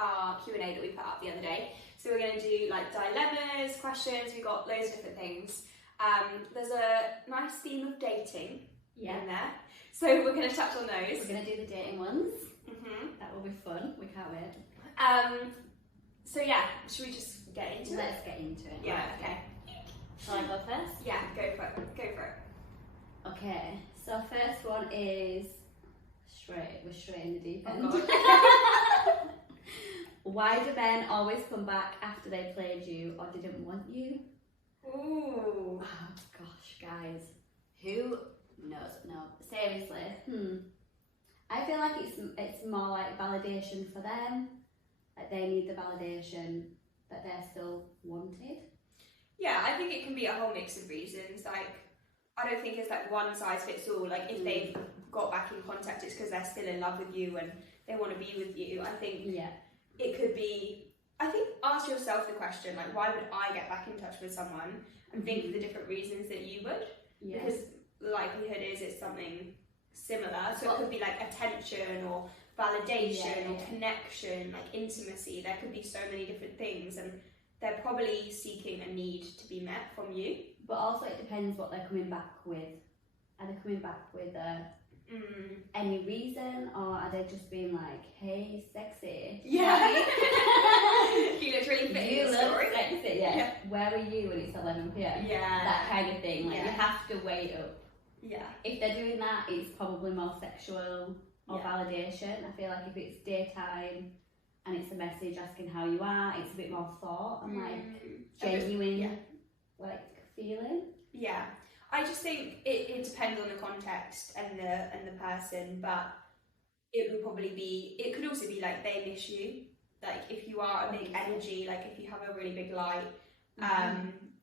our Q&A that we put up the other day. So we're going to do like dilemmas, questions, we've got loads of different things. There's a nice theme of dating in there. So we're going to touch on those. We're going to do the dating ones. That will be fun. We can't wait. So yeah, should we just get into it? Let's get into it. Yeah, okay. Shall I go first? Yeah, go for it. Go for it. Okay, so first one is we're straight in the deep end. Oh, Why do men always come back after they played you or didn't want you? Ooh. Oh gosh, guys. Who knows? No, seriously. I feel like it's more like validation for them. Like they need the validation, but they're still wanted. Yeah, I think it can be a whole mix of reasons. Like, I don't think it's like one size fits all. Like, if they've got back in contact, it's because they're still in love with you and they want to be with you. I think it could be, ask yourself the question, like, why would I get back in touch with someone? And think of the different reasons that you would. Yeah. Because the likelihood is it's something similar. So it could be like attention or validation or connection, like intimacy. There could be so many different things, and they're probably seeking a need to be met from you. But also it depends what they're coming back with. Are they coming back with any reason, or are they just being like, hey, sexy? Yeah. You look really fit in the story. Sexy, yeah. Where are you when it's 11 p.m? Yeah. That kind of thing. Like you have to weigh up. Yeah. If they're doing that, it's probably more sexual or validation. I feel like if it's daytime and it's a message asking how you are, it's a bit more thought and like genuine like feeling. Yeah. I just think it depends on the context and the person, but it would probably be, it could also be like they miss you. Like if you are a big energy, like if you have a really big light,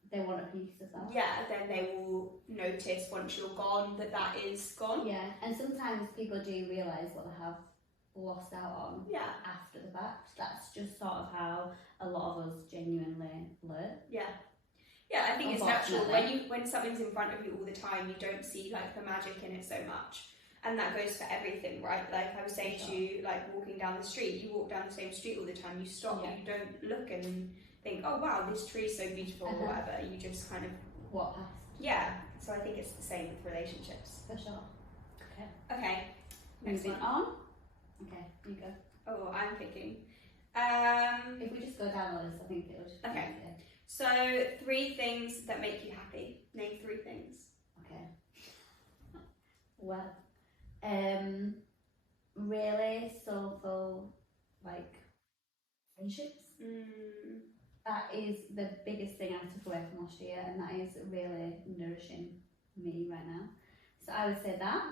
they want a piece of that. Yeah, then they will notice once you're gone that is gone. Yeah, and sometimes people do realise what they have lost out on after the fact. That's just sort of how a lot of us genuinely learn. Yeah, I think it's natural when something's in front of you all the time, you don't see like the magic in it so much. And that goes for everything, right? Like I was saying to you, like walking down the street, you walk down the same street all the time, you stop, you don't look and think, oh wow, this tree's so beautiful or whatever. You just kind of walk past. Yeah, so I think it's the same with relationships. For sure. Okay. Moving on. Okay, you go. Oh, I'm picking. If we just go down the list, I think it would just okay. So 3 things that make you happy. Name 3 things. Okay. Well, really soulful, like friendships. That is the biggest thing I took away from last year, and that is really nourishing me right now. So I would say that.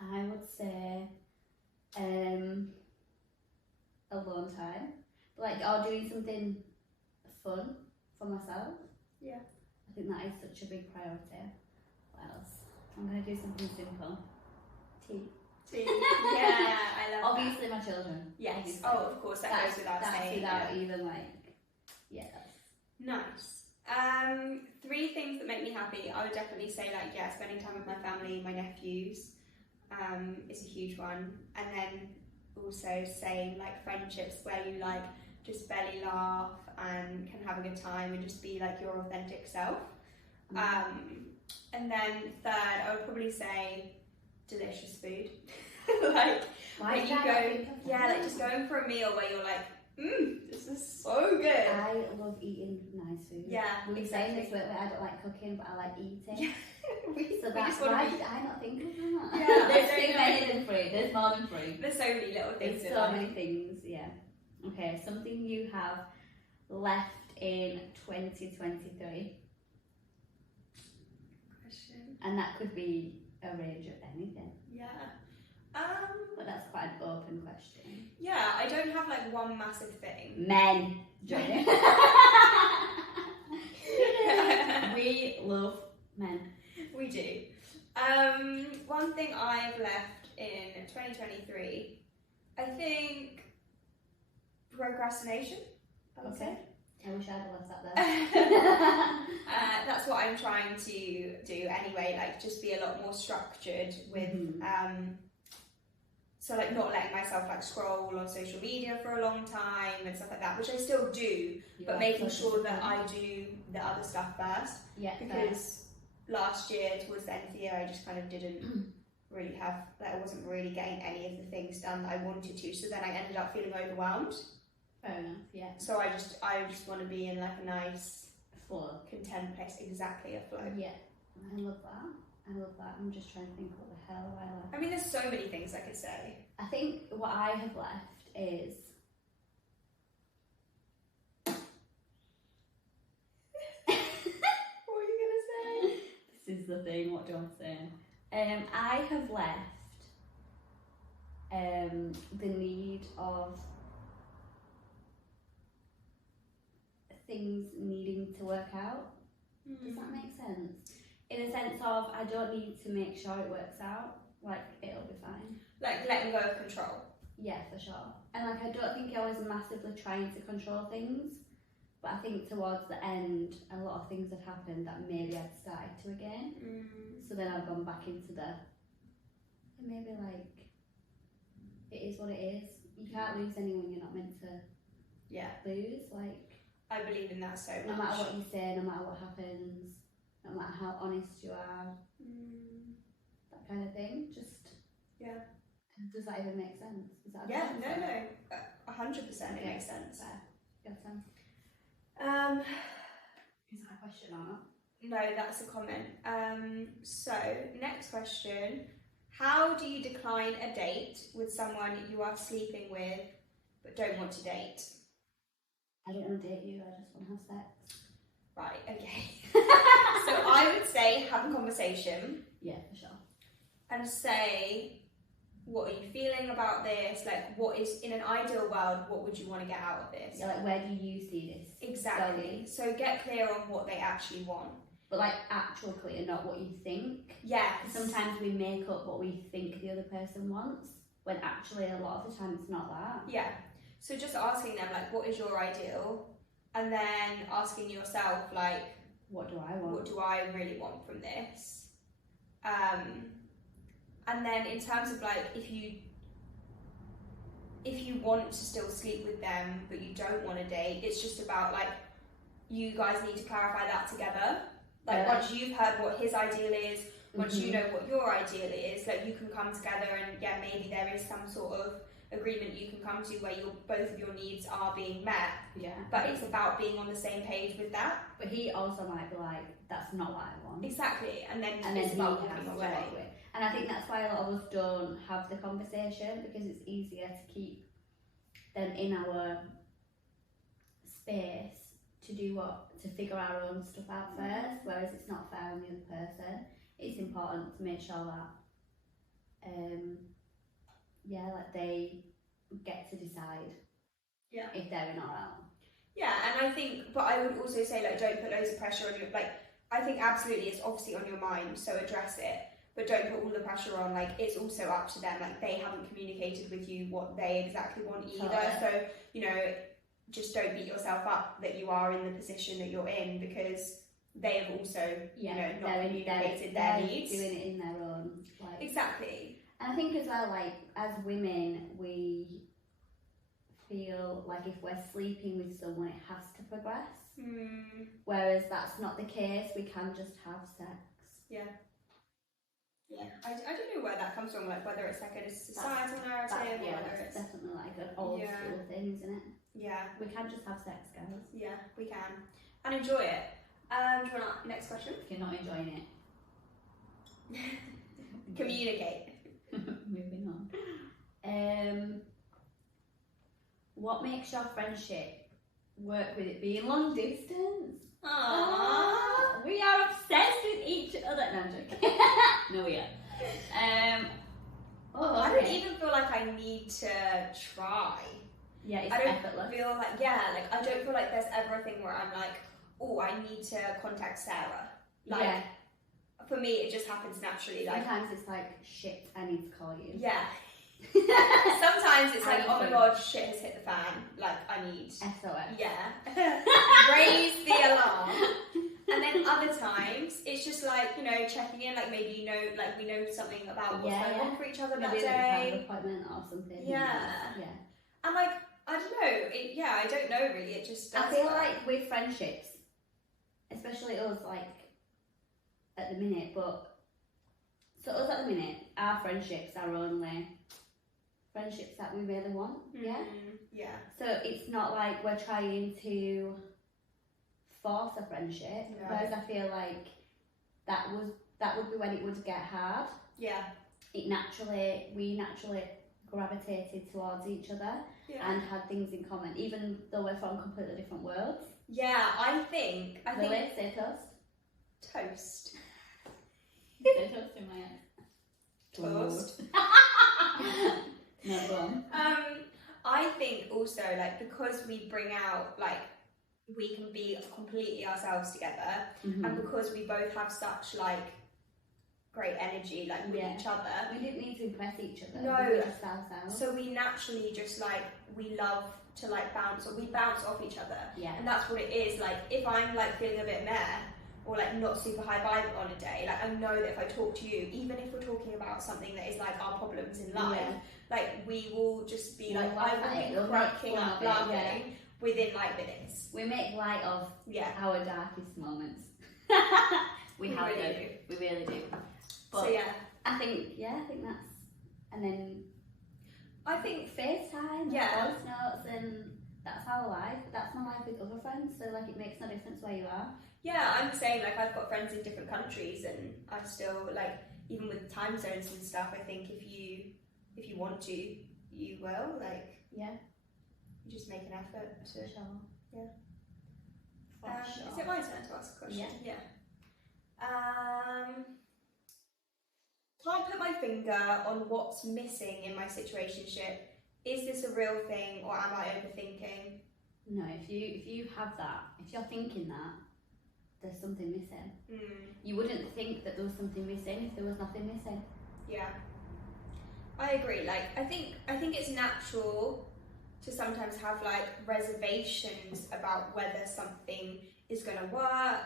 I would say alone time, like doing something fun for myself. Yeah, I think that is such a big priority. What else? I'm gonna do something simple. Tea. Yeah, I love obviously my children. Yes. Obviously. Oh, of course, that goes without saying. Without even like, Nice. 3 things that make me happy. I would definitely say like spending time with my family, my nephews, is a huge one, and then also saying like friendships where you like just belly laugh and can have a good time and just be like your authentic self. And then 3rd, I would probably say delicious food. Like when you go, like just going for a meal where you're like, this is so good. I love eating nice food. Yeah, we're saying this, but I don't like cooking, but I like eating. Yeah. So that's why did I not think of that? Yeah, there's too many than 3. There's more than 3. There's so many little things. There's so many things. Yeah. Okay, something you have left in 2023. Question. And that could be a range of anything. Yeah. But that's quite an open question. Yeah, I don't have like one massive thing. Men. Joining. We love men. We do. One thing I've left in 2023, I think procrastination, I would say. I wish I'd left that there. That's what I'm trying to do anyway, like just be a lot more structured with So like not letting myself like scroll on social media for a long time and stuff like that, which I still do, but making sure that I do the other stuff first. Yeah. Because last year, towards the end of the year, I just kind of didn't really have, like I wasn't really getting any of the things done that I wanted to. So then I ended up feeling overwhelmed. Fair enough, yeah. So I just want to be in like a nice flow, content place, exactly, a flow. Yeah, I love that. I'm just trying to think what the hell I left. I mean, there's so many things I could say. I think what I have left is what are you gonna say? This is the thing. What do I say? I have left the need of things needing to work out. Does that make sense? In a sense of, I don't need to make sure it works out. Like, it'll be fine. Like letting go of control. Yeah, for sure. And like, I don't think I was massively trying to control things, but I think towards the end, a lot of things had happened that maybe I'd started to again. So then I've gone back into the, maybe like, it is what it is. You can't lose anyone you're not meant to lose. Like, I believe in that so much. No matter what you say, no matter what happens, no matter how honest you are, that kind of thing. Just does that even make sense? Is that no, 100% it makes sense. Your turn. Is that a question or not? No, that's a comment. So next question: how do you decline a date with someone you are sleeping with but don't want to date? I don't want to date you, I just want to have sex. Right, okay. So I would say have a conversation. Yeah, for sure. And say, what are you feeling about this? Like, what is, in an ideal world, what would you want to get out of this? Yeah, like, where do you see this? Exactly. Going? So get clear on what they actually want. But like, actual clear, not what you think. Yes. Sometimes we make up what we think the other person wants, when actually a lot of the time it's not that. Yeah. So just asking them, like, what is your ideal? And then asking yourself, like, what do I want? What do I really want from this? And then in terms of like, if you want to still sleep with them but you don't want to date, it's just about like, you guys need to clarify that together. Like once you've heard what his ideal is, once you know what your ideal is, like you can come together and maybe there is some sort of agreement you can come to where both of your needs are being met. Yeah. But it's about being on the same page with that. But he also might be like, that's not what I want. Exactly. And then it's about walking walking away. And I think that's why a lot of us don't have the conversation, because it's easier to keep them in our space to do to figure our own stuff out first, whereas it's not fair on the other person. It's important to make sure that like they get to decide if they're in or out. Yeah, and I think, but I would also say, like, don't put loads of pressure on you. Like, I think absolutely it's obviously on your mind, so address it, but don't put all the pressure on. Like, it's also up to them. Like, they haven't communicated with you what they exactly want either. So, you know, just don't beat yourself up that you are in the position that you're in, because they have also, you know, not communicated their needs. Doing it in their own. Like, exactly. And I think as well, like, as women, we feel like if we're sleeping with someone, it has to progress. Whereas that's not the case. We can just have sex. Yeah. Yeah. I don't know where that comes from, like whether it's like a societal narrative or whether it's definitely like an old school thing, isn't it? Yeah. We can just have sex, guys. Yeah, we can. And enjoy it. Do you want next question? If you're not enjoying it. Communicate. Moving on. What makes your friendship work with it being long distance? Aww. We are obsessed with each other. No, I'm joking. No, we are. I don't even feel like I need to try. Yeah, it's effortless. I don't feel like there's ever a thing where I'm like, oh, I need to contact Sarah. Like, for me, it just happens naturally. Sometimes it's like, shit, I need to call you. Yeah. Sometimes it's like, oh my god, shit has hit the fan. Like, I need SOS. Yeah. Raise the alarm. And then other times it's just like, you know, checking in, like maybe you know, like we know something about what's going on for each other maybe that day. An appointment or something. Yeah. And like, I don't know. I don't know really. It just does. I feel like with friendships, especially us, like at the minute, so us at the minute, our friendships are only friendships that we really want. Yeah. So it's not like we're trying to force a friendship, whereas I feel like that would be when it would get hard. Yeah. We naturally gravitated towards each other and had things in common, even though we're from completely different worlds. Yeah, I think say toast. Toast. Say toast in my head. Toast. No, go on. I think also, like, because we bring out, like, we can be completely ourselves together, and because we both have such, like, great energy, like, with each other. We didn't need to impress each other. No. We just ourselves. So we naturally just, like, we love to, like, bounce off each other. Yeah. And that's what it is. Like, if I'm, like, feeling a bit meh, or, like, not super high vibe on a day, like, I know that if I talk to you, even if we're talking about something that is, like, our problems in life, like, we will just be, like, I will be cracking up laughing within, like, minutes. We make light of our darkest moments. we really do. We really do. But so I think that's, and then I think FaceTime, voice notes, and that's our life. That's my life with other friends. So like, it makes no difference where you are. Yeah, I'm the same. Like, I've got friends in different countries, and I still, like, even with time zones and stuff, I think if you want to, you will. Like, you just make an effort to. Sure. Yeah. Is it my turn to ask a question? Yeah. Can't put my finger on what's missing in my situationship. Is this a real thing, or am I overthinking? No, if you have that, if you're thinking that, there's something missing. You wouldn't think that there was something missing if there was nothing missing. Yeah, I agree. Like, I think it's natural to sometimes have, like, reservations about whether something is going to work,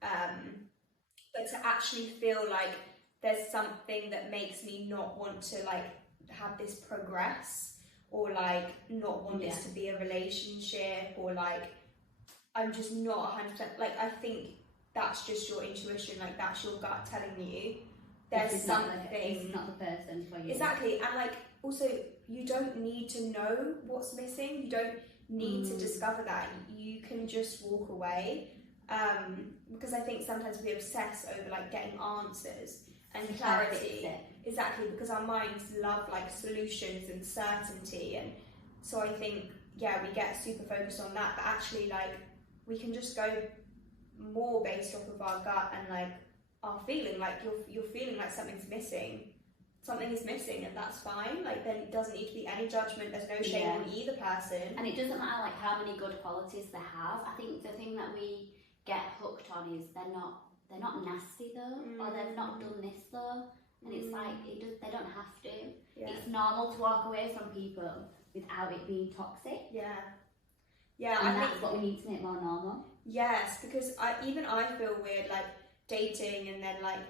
but to actually feel like there's something that makes me not want to, like, have this progress, or, like, not want this to be a relationship, or, like, I'm just not 100%, like, I think that's just your intuition, like, that's your gut telling you there's something. It's not the person for you. Exactly. And, like, also, you don't need to know what's missing, you don't need to discover that, you can just walk away, because I think sometimes we obsess over, like, getting answers and clarity. Exactly, because our minds love, like, solutions and certainty, and so I think we get super focused on that, but actually, like, we can just go more based off of our gut and, like, our feeling. Like, you're feeling like something is missing, and that's fine. Like, then it doesn't need to be any judgment, there's no shame on either person, and it doesn't matter, like, how many good qualities they have. I think the thing that we get hooked on is they're not nasty though, or they've not done this though, and it's like, they don't have to. It's normal to walk away from people without it being toxic. And that's what we need to make more normal. Yes, because I feel weird, like, dating, and then, like,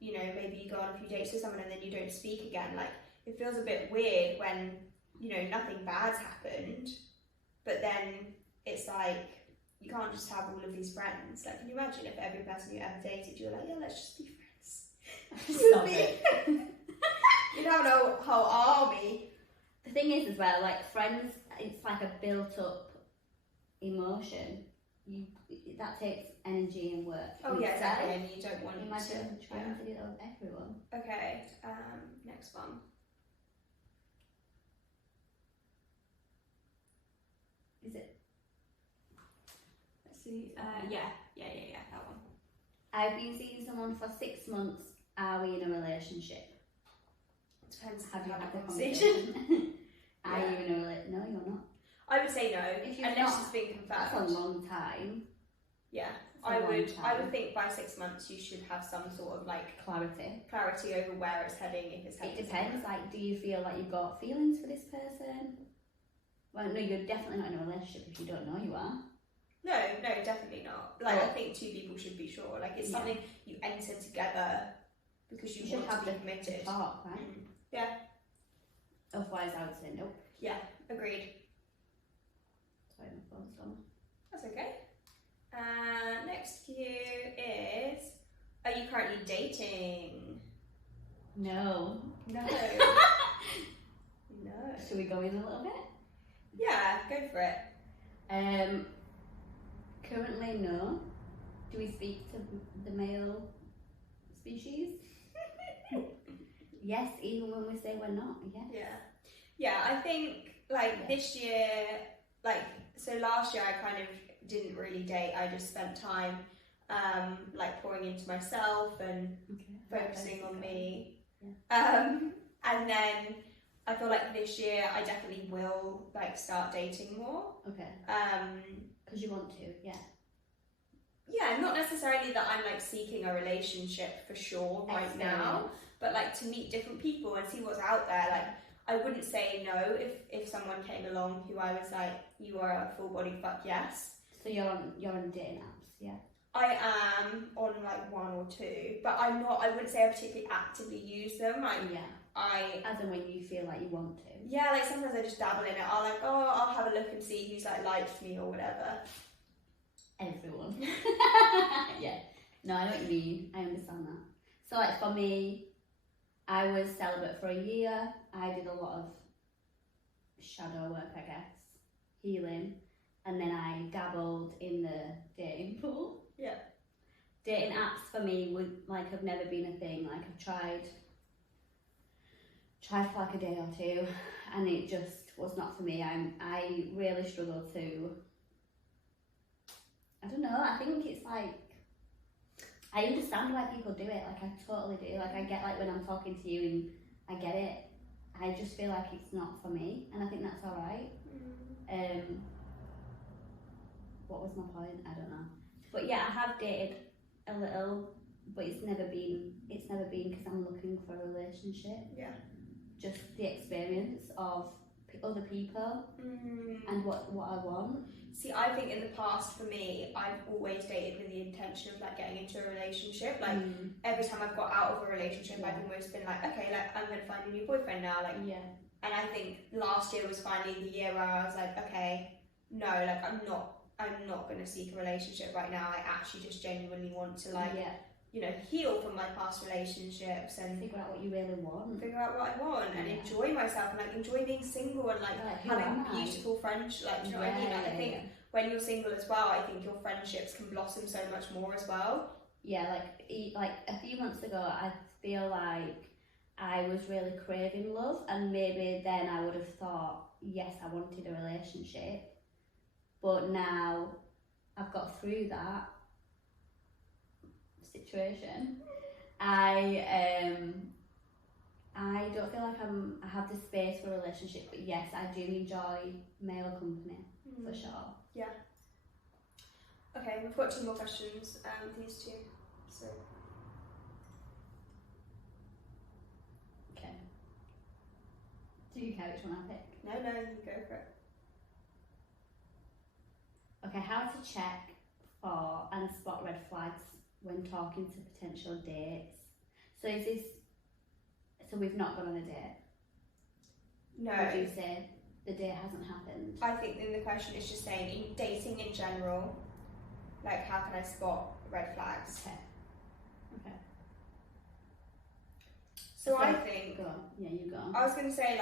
you know, maybe you go on a few dates with someone and then you don't speak again. Like, it feels a bit weird when, you know, nothing bad's happened, but then it's like, you can't just have all of these friends. Like, can you imagine if every person you ever dated, you were like, let's just be friends. Stop it. You'd have a whole army. The thing is, as well, like, friends, it's like a built-up emotion. That takes energy and work. Oh yeah, exactly. And you don't want imagine trying to do that with everyone. Okay, next one. Is it? Let's see. Yeah, that one. I've been seeing someone for 6 months. Are we in a relationship? Depends. Have you had the conversation? Are you in a relationship? No, you're not. I would say no, if you're unless not, it's been confirmed. That's a long time. Yeah, I would think by 6 months you should have some sort of like clarity over where it's heading, if it's heading. It depends. Somewhere. Like, do you feel like you've got feelings for this person? Well, no, you're definitely not in a relationship if you don't know you are. No, definitely not. Like, I think two people should be sure. Like, it's something you enter together because you want should have to be committed. Talk, right? Yeah. Otherwise, I would say nope. Yeah, agreed. Sorry, my phone's gone. That's okay. Next for you is, are you currently dating? No. No. No. Should we go in a little bit? Yeah, go for it. Currently, no. Do we speak to the male species? Yes, even when we say we're not. Yeah. Yeah, I think this year, so last year I kind of didn't really date. I just spent time pouring into myself and focusing on me. Yeah. And then I feel like this year I definitely will start dating more. Okay. Because you want to, yeah. Yeah, not necessarily that I'm seeking a relationship for sure right now, but to meet different people and see what's out there. I wouldn't say no if someone came along who I was like, you are a full body fuck yes. So you're on dating apps, yeah? I am on one or two, but I'm not. I wouldn't say I particularly actively use them. As in when you feel like you want to. Yeah, sometimes I just dabble in it. I'll have a look and see who's liked me or whatever. Everyone. Yeah. No, I know what you mean. I understand that. So for me, I was celibate for a year. I did a lot of shadow work, I guess, healing, and then I dabbled in the dating pool. Yeah. Dating apps for me would have never been a thing. I've tried for a day or two, and it just was not for me. I really struggle to. I don't know. I think it's I understand why people do it. I totally do. I get when I'm talking to you and I get it. I just feel like it's not for me, and I think that's all right. What was my point? I don't know. But yeah, I have dated a little, but it's never been because I'm looking for a relationship. Yeah. Just the experience of other people and what I want. See, I think in the past for me, I've always dated with the intention of getting into a relationship. Every time I've got out of a relationship, I've almost been okay, I'm going to find a new boyfriend now. Yeah. And I think last year was finally the year where I was okay, no, I'm not going to seek a relationship right now. I actually just genuinely want to heal from my past relationships and figure out what you really want. Figure out what I want and enjoy myself and enjoy being single and having beautiful friendships. Do you know what I mean? I think when you're single as well, I think your friendships can blossom so much more as well. Yeah, a few months ago, I feel like I was really craving love, and maybe then I would have thought, yes, I wanted a relationship. But now I've got through that situation. I don't feel like I have the space for a relationship, but yes, I do enjoy male company for sure. Yeah. Okay, we've got 2 more questions. These 2. So. Okay. Do you care which one I pick? No, you go for it. Okay, how to check for and spot red flags when talking to potential dates. So so we've not gone on a date? No. Or do you say the date hasn't happened? I think then the question is just saying, in dating in general, how can I spot red flags? Okay. So I think... Go on. Yeah, you go on. I was going to say,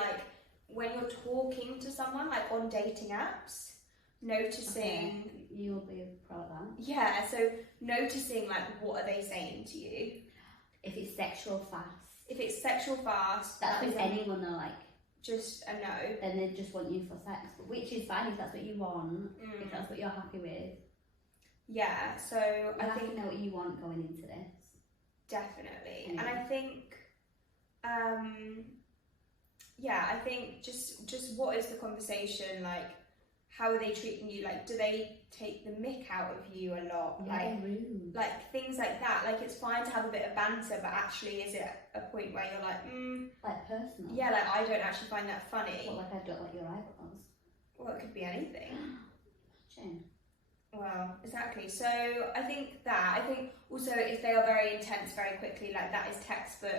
when you're talking to someone, on dating apps, noticing... Okay. You'll be proud of that. Yeah, so noticing, what are they saying to you? If it's sexual fast. That's with anyone though, just a no. Then they just want you for sex, which is fine if that's what you want, if that's what you're happy with. Yeah, so I think you know what you want going into this. Definitely. And I think I think just what is the conversation how are they treating you? Like, do they take the mick out of you a lot? Yeah, Like, they're rude. like things like that. Like, it's fine to have a bit of banter, but actually, is it a point where you're like, like personal? yeah, like I don't actually find that funny. What, like I don't like your eyebrows? Well, it could be anything. Imagine. Well, exactly. So I think also if they are very intense very quickly, like that is textbook.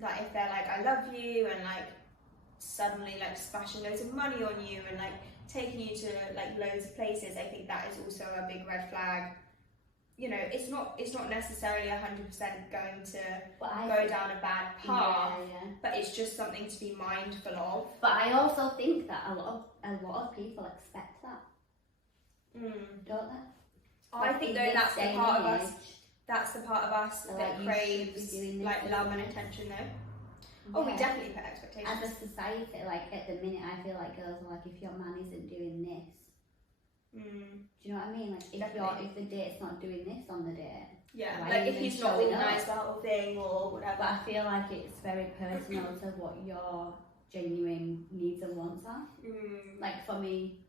Like if they're like, I love you, and like suddenly like splashing loads of money on you and like taking you to like loads of places, I think that is also a big red flag. You know, it's not necessarily 100% going to go down a bad path, but it's just something to be mindful of. But I also think that a lot of people expect that, don't they? I think though that's the part of us. That's the part of us that craves like love and attention, though. Oh, we definitely put expectations. As a society, like at the minute, I feel like girls are like, if your man isn't doing this, do you know what I mean? Like if the date's not doing this on the date, like if he's not organised the whole thing or whatever. But I feel like it's very personal to what your genuine needs and wants are. Like for me,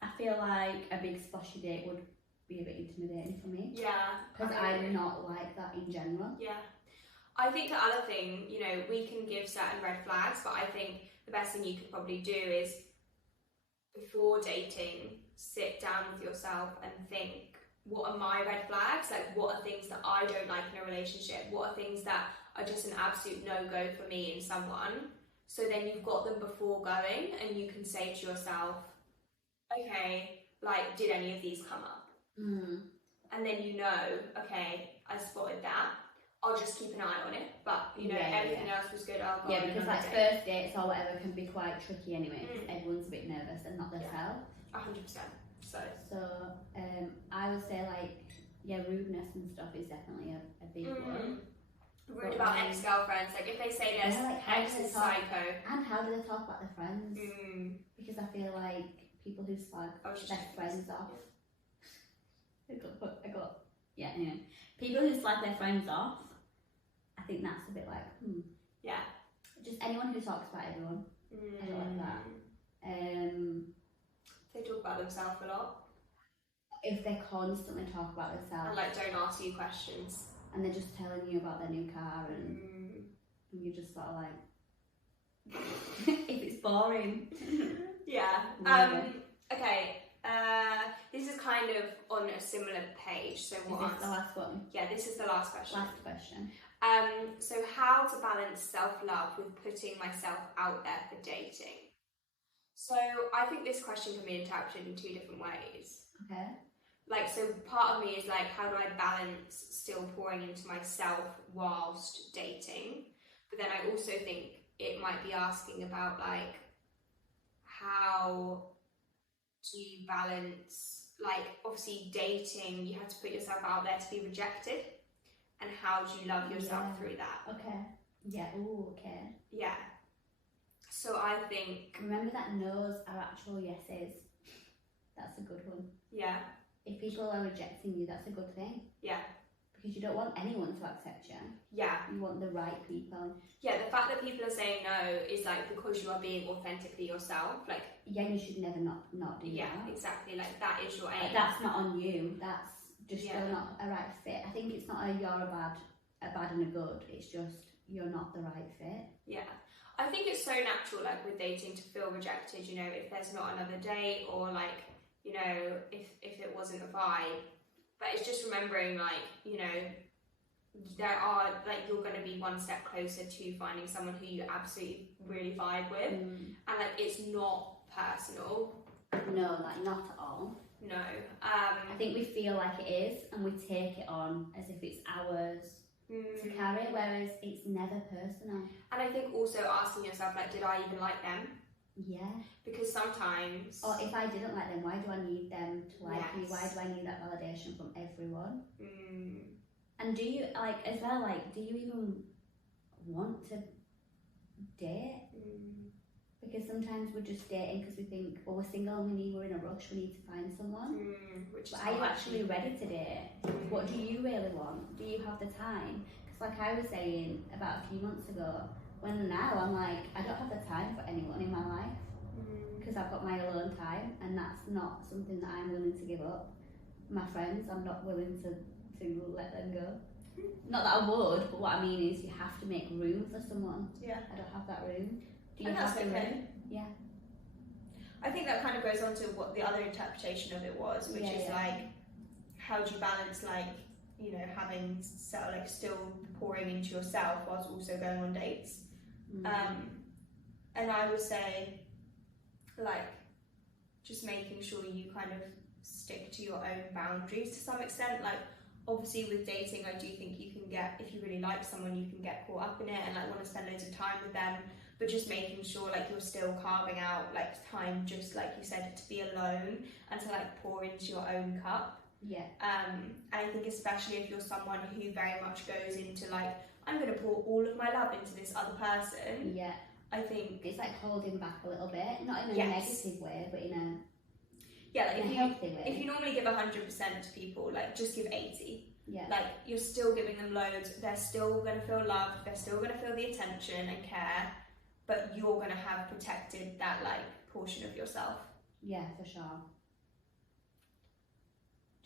I feel like a big splashy date would be a bit intimidating for me. Yeah, because I'm not like that in general. Yeah. I think the other thing, you know, we can give certain red flags, but I think the best thing you could probably do is, before dating, sit down with yourself and think, what are my red flags? Like, what are things that I don't like in a relationship? What are things that are just an absolute no-go for me in someone? So then you've got them before going, and you can say to yourself, okay, like, did any of these come up? And then you know, okay, I spotted that. I'll just keep an eye on it, but you know, everything else was good. I'll go because like first dates or whatever can be quite tricky anyway. Everyone's a bit nervous and not themselves. 100%. So I would say like rudeness and stuff is definitely a big one. Rude about ex-girlfriends, like if they say their ex is psycho. And how do they talk about their friends? Because I feel like people who slag their friends off. Anyway, people who slag their friends off, I think that's a bit like, just anyone who talks about everyone. I don't like that. They talk about themselves a lot. If they constantly talk about themselves. And like don't ask you questions. And they're just telling you about their new car and you're just sort of like, if it's boring. Okay. This is kind of on a similar page. So what? Is this the last one? Yeah, this is the last question. Last question. So how to balance self-love with putting myself out there for dating? So I think this question can be interpreted in two different ways. Okay. Like, so part of me is like, how do I balance still pouring into myself whilst dating? But then I also think it might be asking about like, how do you balance, like, obviously dating, you have to put yourself out there to be rejected, and how do you love yourself through that? Okay. Yeah. Ooh, okay. Yeah. So I think, remember that no's are actual yeses. That's a good one. Yeah. If people are rejecting you, that's a good thing. Yeah. Because you don't want anyone to accept you. Yeah. You want the right people. Yeah, the fact that people are saying no is like because you are being authentically yourself. Like, yeah, you should never not do that. Yeah, exactly. Like that is your aim. That's not on you. That's just you're not a right fit. I think it's not you're a bad and a good. It's just you're not the right fit. Yeah. I think it's so natural, like with dating, to feel rejected, you know, if there's not another date, or like, you know, if it wasn't a vibe. But it's just remembering, like, you know, there are, like, you're going to be one step closer to finding someone who you absolutely really vibe with. And, like, it's not personal. No, like, not at all. No. I think we feel like it is, and we take it on as if it's ours to carry, whereas it's never personal. And I think also asking yourself, like, did I even like them? Yeah. Because sometimes... Or if I didn't like them, why do I need them to like me? Why do I need that validation from everyone? And do you, like, as well, like, do you even want to date? Because sometimes we're just dating because we think, well, we're single and we're in a rush, we need to find someone. But are you actually ready to date? What do you really want? Do you have the time? Because like I was saying about a few months ago, when now I'm like, I don't have the time for anyone in my life. because I've got my alone time, and that's not something that I'm willing to give up. My friends, I'm not willing to let them go. Not that I would, but what I mean is you have to make room for someone. Yeah. I don't have that room. Do you and have that's the okay. room? Yeah. I think that kind of goes on to what the other interpretation of it was, which is like, how do you balance like, you know, having like still pouring into yourself whilst also going on dates. And I would say, like, just making sure you kind of stick to your own boundaries to some extent. Like, obviously with dating, I do think you can get, if you really like someone, you can get caught up in it and like want to spend loads of time with them, but just making sure like you're still carving out like time, just like you said, to be alone and to like pour into your own cup. Yeah. And I think especially if you're someone who very much goes into like, I'm going to pour all of my love into this other person. Yeah. I think it's like holding back a little bit, not in a negative way, but in a like healthy way. If you normally give 100% to people, like just give 80. Yeah. Like you're still giving them loads. They're still going to feel loved. They're still going to feel the attention and care, but you're going to have protected that like portion of yourself. Yeah, for sure.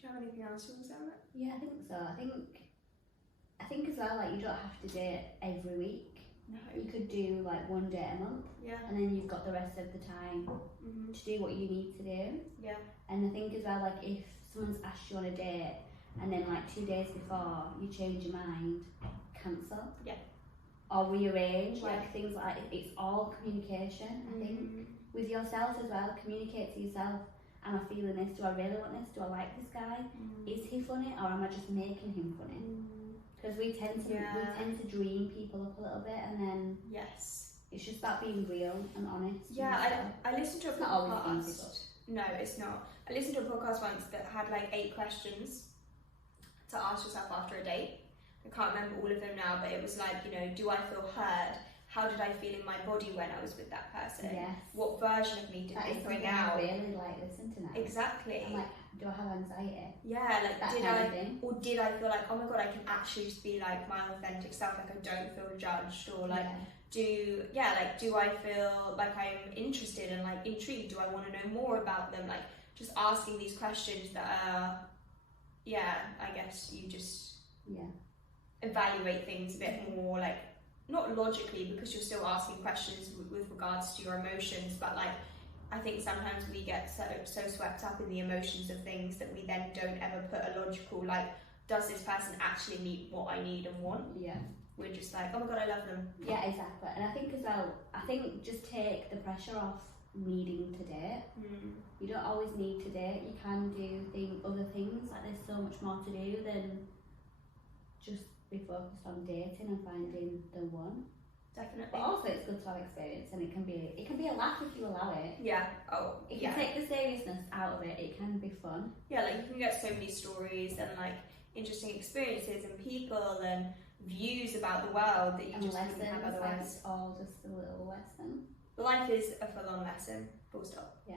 Do you have anything else you want to say on that? Yeah, I think so. I think as well, like you don't have to date every week. No. You could do like one date a month. Yeah. And then you've got the rest of the time to do what you need to do. Yeah. And I think as well, like if someone's asked you on a date and then like 2 days before you change your mind, cancel. Yeah. Or rearrange, like things like it's all communication. I think with yourself as well, communicate to yourself. Am I feeling this? Do I really want this? Do I like this guy? Is he funny, or am I just making him funny? Because we tend to dream people up a little bit, and then it's just about being real and honest. Yeah, I listened to a podcast. Not always easy, but no, it's not. I listened to a podcast once that had like 8 questions to ask yourself after a date. I can't remember all of them now, but it was like, you know, do I feel heard? How did I feel in my body when I was with that person? Yes. What version of me did they bring out? I really like listen to now. Exactly. I'm like, do I have anxiety? Yeah, like that did I feel like, oh my god, I can actually just be like my authentic self, like I don't feel judged, or like do I feel like I'm interested and like intrigued? Do I want to know more about them? Like just asking these questions that are, I guess you just evaluate things a bit more, like not logically, because you're still asking questions with regards to your emotions, but like I think sometimes we get so swept up in the emotions of things that we then don't ever put a logical, like, does this person actually meet what I need and want? Yeah. We're just like, oh my god, I love them. Yeah, exactly. And I think as well, just take the pressure off needing to date. You don't always need to date. You can do other things. Like there's so much more to do than just be focused on dating and finding the one. Definitely. But also it's good to have experience, and it can be a laugh if you allow it. Yeah. Oh. If you take the seriousness out of it, it can be fun. Yeah, like you can get so many stories and like interesting experiences and people and views about the world that you just wouldn't have otherwise. It's all just a little lesson. Life is a full-on lesson. Full stop. Yeah.